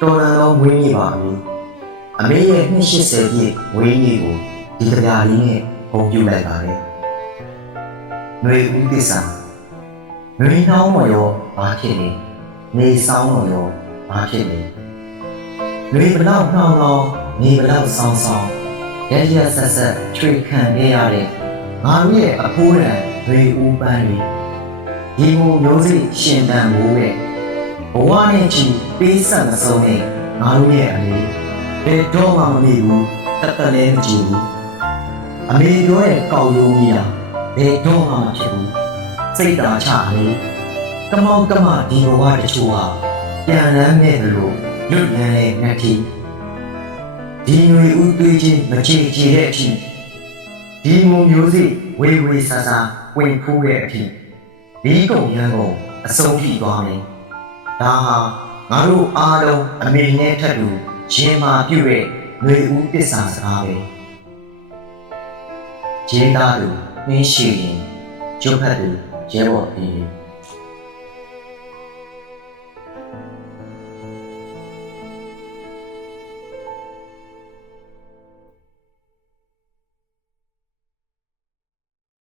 တော်လန်သောဝင်းကြီးပါပြီအမေရဲ့280ပြည့်ဝင်းကြီးကိုဒီကြပြာလေးနဲ့ပုံပြလိုက်ပါတယ်ຫນွေဦးသစ္စာຫນွေနှောင်းမရောဘာဖြစ်နေနေဆောင်မရောဘာဖြစ်နေຫນွေဘလောက်နှောင်းနှောင်းနေဘလောက်ဆောင်းဆောင်းရရဆက်ဆက်ချွေခံခဲ့ရတဲ့ငါတို့ရဲ့အဖိုးရန်ຫນွေဦးပန်းတွေဒီလိုမျိုးစိရှင်တန်မိုးတဲ့ ဘဝနဲ့ချီပေးဆက်မဆုံးနဲ့ငါတို့ရဲ့အမေဘယ်တော့မှမမေ့ဘူးတတ်တလည်းမကြည့်ဘူးအမေတို့ရဲ့ကောက်ရုံးကြီးဟာဘယ်တော့မှမဖြစ်ဘူးစိတ်သာချလေကမောက်ကမဒီဘဝတချို့ဟာပြန်လန်းမဲ့လို့လွတ်လန်းတဲ့နှစ်ထီဒီຫນွေဦးသွေးချင်းမချေချေတဲ့အထိဒီမုံမျိုးစိဝေဝေဆာဆာဝင်ဖူးတဲ့အထိဒီကုန်ရန်ကုန်အဆုံးထိသွားမယ် ဒါဟာငါတို့အားလုံးအမေနဲ့ထပ်တူရင်မာပြုတဲ့ຫນွေဦးပစ္စာစကားပဲဂျင်းသားသူနှင်းရှိရင်ကျုပ်ဖတ်သူရဲဘော်ပြီး